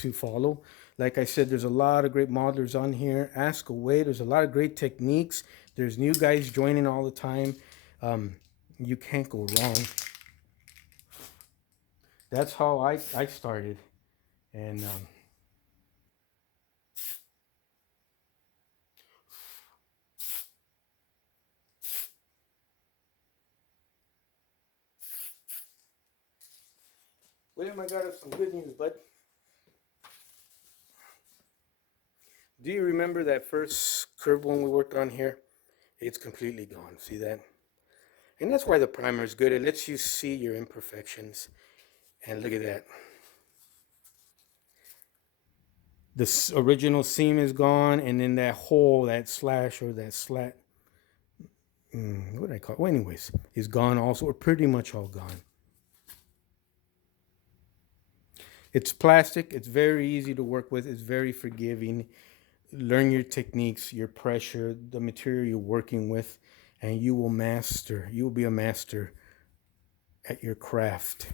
to follow. Like I said, there's a lot of great modelers on here. Ask away. There's a lot of great techniques. There's new guys joining all the time. You can't go wrong. That's how I started. And William, I got some good news, bud. Do you remember that first curve one we worked on here? It's completely gone. See that? And that's why the primer is good. It lets you see your imperfections. And look at that. The original seam is gone, and then that hole, that slash or that slat, what did I call it? Well, anyways, is gone also, or pretty much all gone. It's plastic. It's very easy to work with. It's very forgiving. Learn your techniques, your pressure, the material you're working with, and you will master. You will be a master at your craft.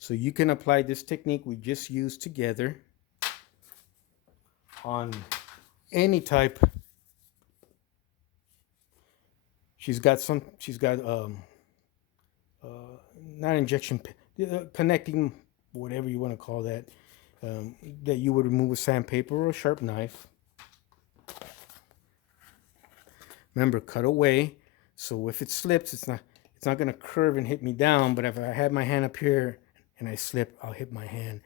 So you can apply this technique we just used together on any type. She's got not injection, connecting, whatever you want to call that, that you would remove with sandpaper or a sharp knife. Remember, cut away. So if it slips, it's not going to curve and hit me down. But if I have my hand up here and I slip, I'll hit my hand.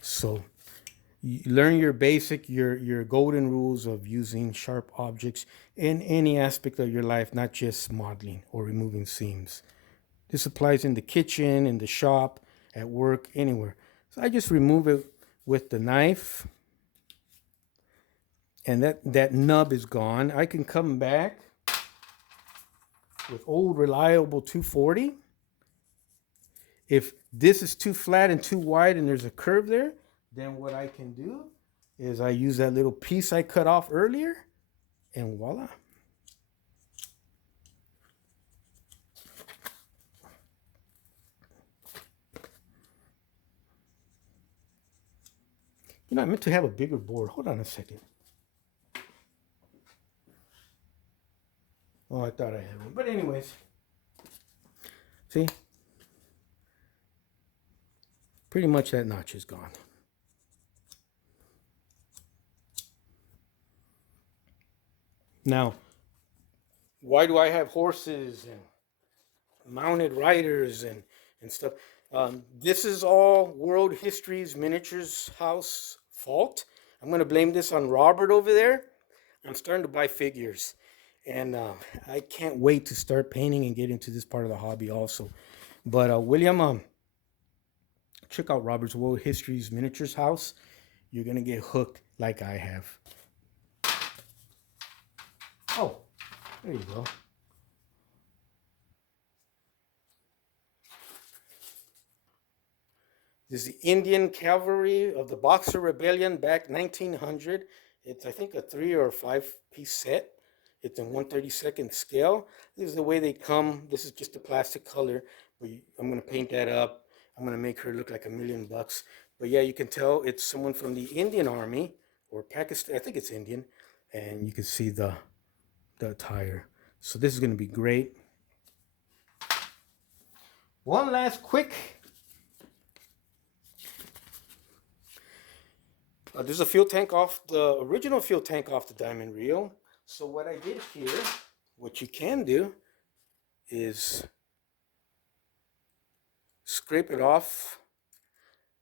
So you learn your basic, your golden rules of using sharp objects in any aspect of your life, not just modeling or removing seams. This applies in the kitchen, in the shop, at work, anywhere. So I just remove it with the knife, and that nub is gone. I can come back with old reliable 240. If this is too flat and too wide and there's a curve there, then what I can do is I use that little piece I cut off earlier, and voila. You know, I meant to have a bigger board. Hold on a second. Oh, I thought I had one. But anyways, see? Pretty much that notch is gone. Now, why do I have horses and mounted riders and stuff? This is all World History's Miniatures House fault. I'm going to blame this on Robert over there. I'm starting to buy figures. And I can't wait to start painting and get into this part of the hobby also. But William, check out Robert's World History's Miniatures House. You're going to get hooked like I have. Oh, there you go. This is the Indian Cavalry of the Boxer Rebellion back 1900. It's, I think, a 3 or 5 piece set. It's in 1/32 scale. This is the way they come. This is just a plastic color. But I'm going to paint that up. I'm going to make her look like $1,000,000. But yeah, you can tell it's someone from the Indian Army or Pakistan. I think it's Indian. And you can see the attire. So this is going to be great. One last quick. There's a fuel tank off the original fuel tank off the diamond reel. So what I did here, what you can do is scrape it off.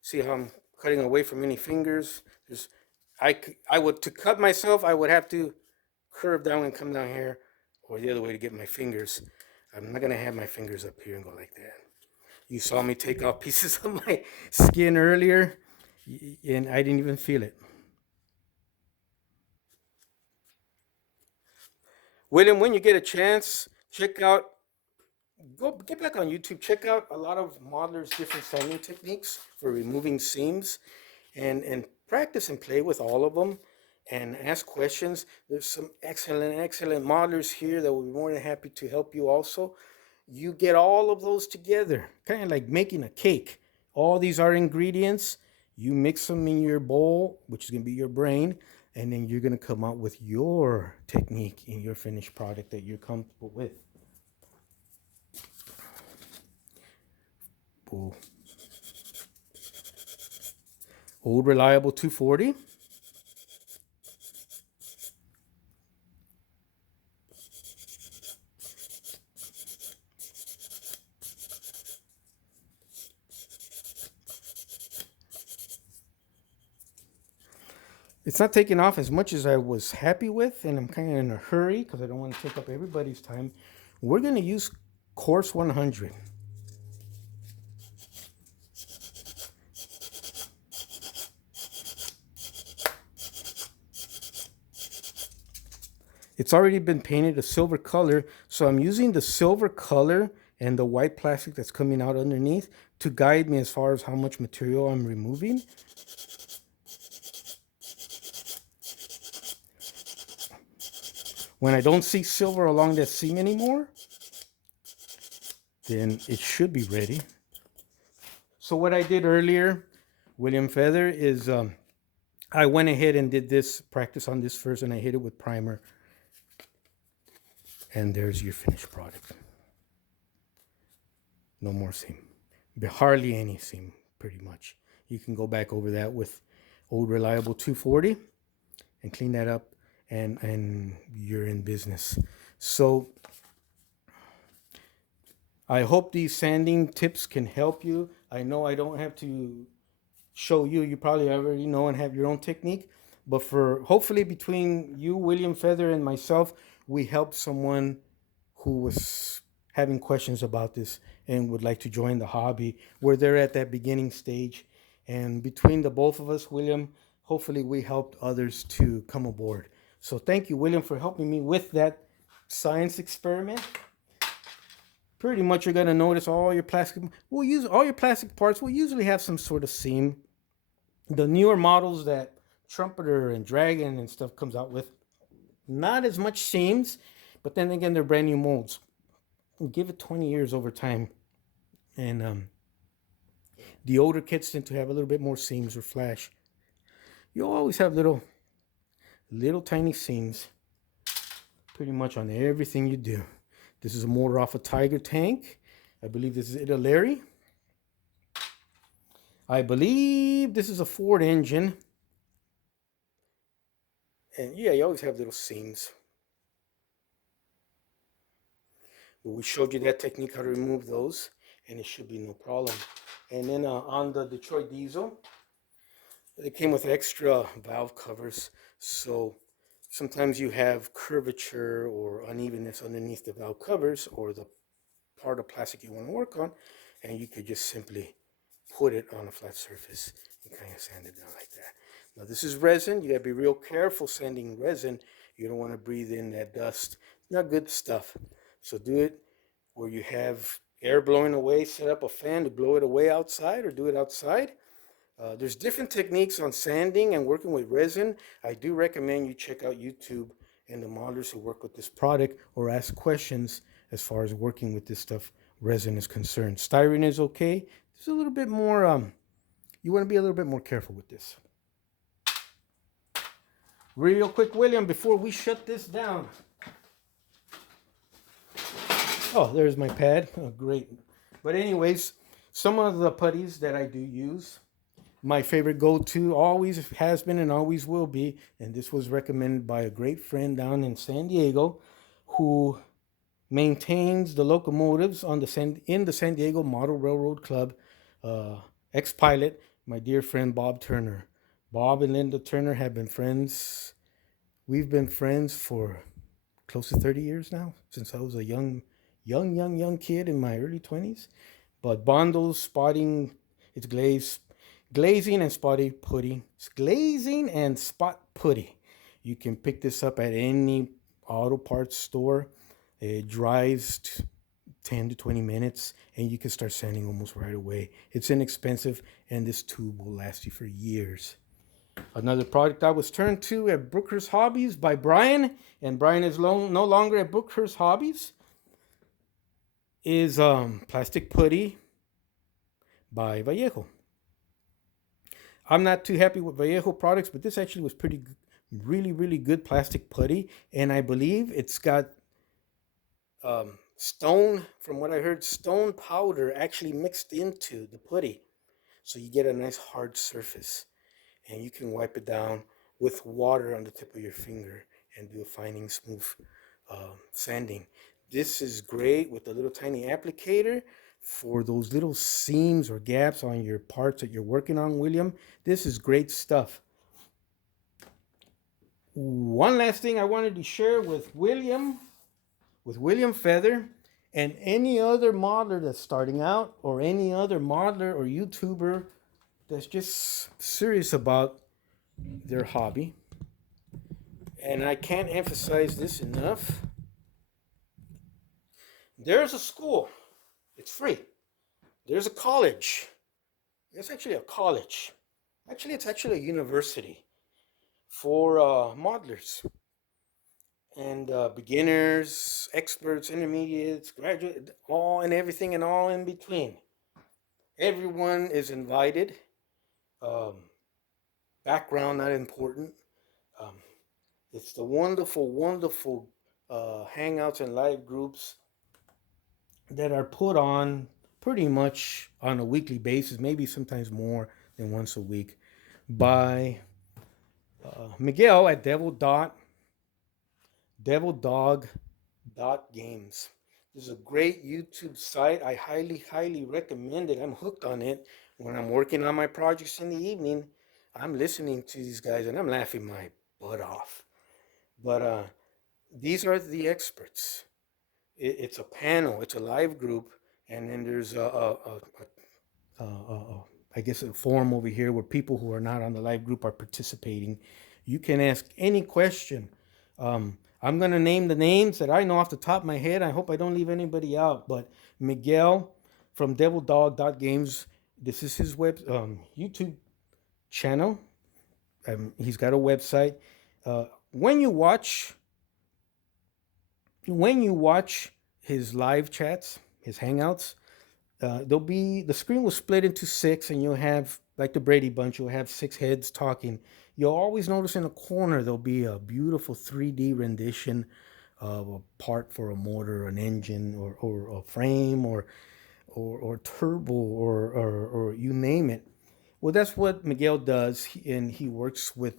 See how I'm cutting away from any fingers. I would, to cut myself, I would have to curve down and come down here, or the other way to get my fingers. I'm not gonna have my fingers up here and go like that. You saw me take off pieces of my skin earlier, and I didn't even feel it. William, when you get a chance, go get back on YouTube. Check out a lot of modelers' different sanding techniques for removing seams, and practice and play with all of them, and ask questions. There's some excellent modelers here that will be more than happy to help you also. You get all of those together, kind of like making a cake. All these are ingredients. You mix them in your bowl, which is going to be your brain, and then you're going to come out with your technique in your finished product that you're comfortable with. Boom. Old Reliable 240. It's not taking off as much as I was happy with, and I'm kind of in a hurry because I don't want to take up everybody's time. We're going to use coarse 100. It's already been painted a silver color, so I'm using the silver color and the white plastic that's coming out underneath to guide me as far as how much material I'm removing. When I don't see silver along that seam anymore, then it should be ready. So what I did earlier, William Feather, is I went ahead and did this practice on this first, and I hit it with primer. And there's your finished product. No more seam. Hardly any seam, pretty much. You can go back over that with Old Reliable 240 and clean that up, and you're in business. So I hope these sanding tips can help you. I know I don't have to show you. You probably already know and have your own technique. But for hopefully between you, William Feather, and myself, we helped someone who was having questions about this and would like to join the hobby, where they're at that beginning stage. And between the both of us, William, hopefully we helped others to come aboard. So thank you, William, for helping me with that science experiment. Pretty much you're going to notice all your plastic, all your plastic parts will usually have some sort of seam. The newer models that Trumpeter and Dragon and stuff comes out with, not as much seams, but then again, they're brand new molds. Give it 20 years over time. And the older kits tend to have a little bit more seams or flash. You'll always have little tiny seams pretty much on everything you do. This is a motor off a Tiger tank. I believe this is Italeri. I believe this is a Ford engine. And yeah, you always have little seams. But we showed you that technique, how to remove those, and it should be no problem. And then on the Detroit Diesel, it came with extra valve covers. So sometimes you have curvature or unevenness underneath the valve covers or the part of plastic you want to work on, and you could just simply put it on a flat surface and kind of sand it down like that. Now this is resin. You got to be real careful sanding resin. You don't want to breathe in that dust. Not good stuff. So do it where you have air blowing away. Set up a fan to blow it away outside, or do it outside. There's different techniques on sanding and working with resin. I do recommend you check out YouTube and the modelers who work with this product, or ask questions as far as working with this stuff, resin is concerned. Styrene is okay. There's a little bit more, you want to be a little bit more careful with this. Real quick, William, before we shut this down. Oh, there's my pad. Oh, great. But anyways, some of the putties that I do use, my favorite go-to always has been and always will be, and this was recommended by a great friend down in San Diego who maintains the locomotives on in the San Diego Model Railroad Club, ex-pilot, my dear friend Bob Turner. Bob and Linda Turner have been friends. We've been friends for close to 30 years now, since I was a young kid in my early 20s. But Bondo's spotting, it's glazing and spotty putty. It's glazing and spot putty. You can pick this up at any auto parts store. It dries 10 to 20 minutes, and you can start sanding almost right away. It's inexpensive, and this tube will last you for years. Another product I was turned to at Brookhurst Hobbies by Brian, and Brian is no longer at Brookhurst Hobbies, is plastic putty by Vallejo. I'm not too happy with Vallejo products, but this actually was pretty, really, really good plastic putty. And I believe it's got stone, from what I heard, stone powder actually mixed into the putty. So you get a nice hard surface. And you can wipe it down with water on the tip of your finger and do a fining smooth sanding. This is great with a little tiny applicator for those little seams or gaps on your parts that you're working on, William. This is great stuff. One last thing I wanted to share with William Feather, and any other modeler that's starting out, or any other modeler or YouTuber that's just serious about their hobby. And I can't emphasize this enough. There's a school, it's free. There's a college. It's actually a college. Actually, it's actually a university for modelers and beginners, experts, intermediates, graduate, all and everything and all in between. Everyone is invited. Um, Background not important. Um, it's the wonderful, wonderful hangouts and live groups that are put on pretty much on a weekly basis, maybe sometimes more than once a week, by Miguel at Devil Dog Games. This is a great YouTube site. I highly, highly recommend it. I'm hooked on it. When I'm working on my projects in the evening, I'm listening to these guys and I'm laughing my butt off. But these are the experts. It's a panel, it's a live group, and then there's I guess a forum over here where people who are not on the live group are participating. You can ask any question. I'm gonna name the names that I know off the top of my head. I hope I don't leave anybody out. But Miguel from DevilDog.Games, this is his YouTube channel. He's got a website. Uh, when you watch his live chats, his hangouts, there'll be the screen will split into six, and you'll have like the Brady Bunch. You'll have six heads talking. You'll always notice in a corner there'll be a beautiful 3D rendition of a part for a motor, an engine, or a frame, or turbo, or you name it. Well, that's what Miguel does, and he works with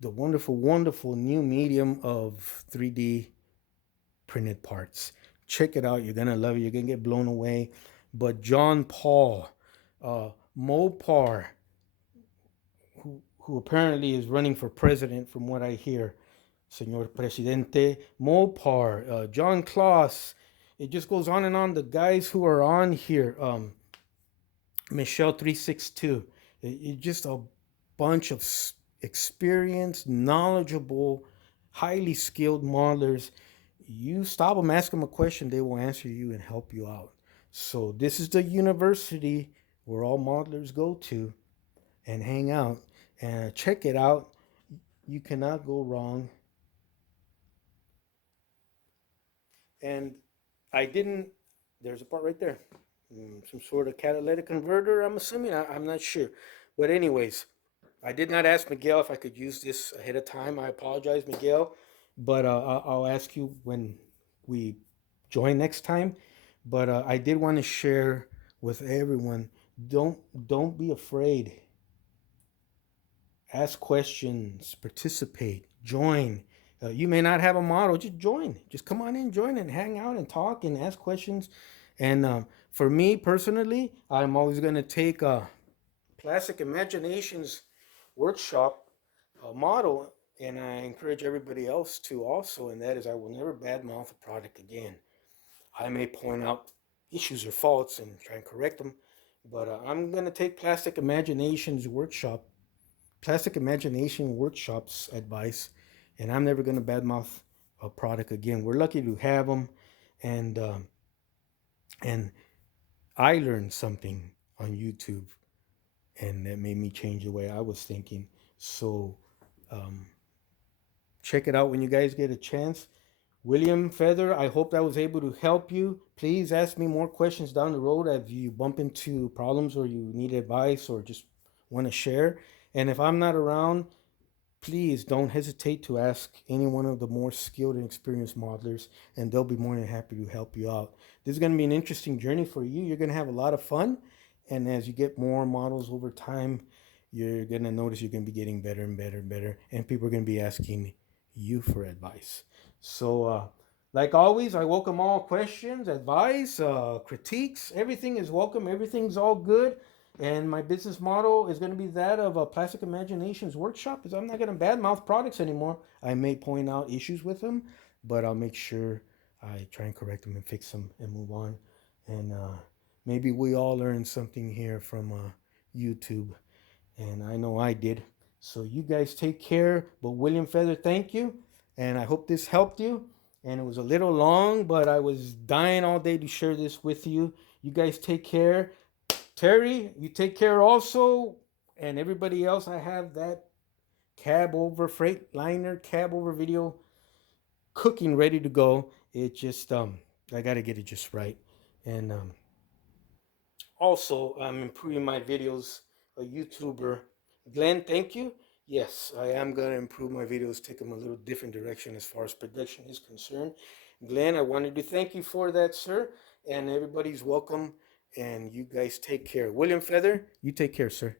the wonderful, wonderful new medium of 3D printed parts. Check it out. You're going to love it. You're going to get blown away. But John Paul, Mopar, who apparently is running for president from what I hear, Señor Presidente, Mopar, John Kloss, it just goes on and on. The guys who are on here, Michelle 362, it's just a bunch of experienced, knowledgeable, highly skilled modelers. You stop them, ask them a question, they will answer you and help you out. So this is the university where all modelers go to and hang out, and check it out. You cannot go wrong. And I didn't, there's a part right there. Some sort of catalytic converter, I'm assuming. I'm not sure. But anyways, I did not ask Miguel if I could use this ahead of time. I apologize, Miguel. But I'll ask you when we join next time. But I did want to share with everyone. Don't be afraid. Ask questions, participate, join. You may not have a model, just join. Just come on in, join, and hang out and talk and ask questions. And for me personally, I'm always going to take a Plastic Imaginations workshop model, and I encourage everybody else to also, and that is I will never badmouth a product again. I may point out issues or faults and try and correct them, but I'm going to take Plastic Imagination Workshop's advice, and I'm never going to badmouth a product again. We're lucky to have them, and and I learned something on YouTube, and that made me change the way I was thinking. So check it out when you guys get a chance. William Feather, I hope I was able to help you. Please ask me more questions down the road if you bump into problems or you need advice or just want to share. And if I'm not around, please don't hesitate to ask any one of the more skilled and experienced modelers, and they'll be more than happy to help you out. This is going to be an interesting journey for you. You're going to have a lot of fun, and as you get more models over time, you're going to notice you're going to be getting better and better and better, and people are going to be asking you for advice. So, like always, I welcome all questions, advice, critiques. Everything is welcome. Everything's all good. And my business model is going to be that of a Plastic Imaginations workshop. Is I'm not going to badmouth products anymore. I may point out issues with them, but I'll make sure I try and correct them and fix them and move on. And maybe we all learned something here from YouTube, and I know I did. So you guys take care. But William Feather, thank you, and I hope this helped you. And it was a little long, but I was dying all day to share this with you. You guys take care. Terry, you take care also, and everybody else. I have that cab over Freightliner cab over video cooking ready to go. It just I gotta get it just right, and also I'm improving my videos. A YouTuber, Glenn, thank you. Yes, I am gonna improve my videos, take them a little different direction as far as production is concerned. Glenn, I wanted to thank you for that, sir, and everybody's welcome. And you guys take care. William Feather, you take care, sir.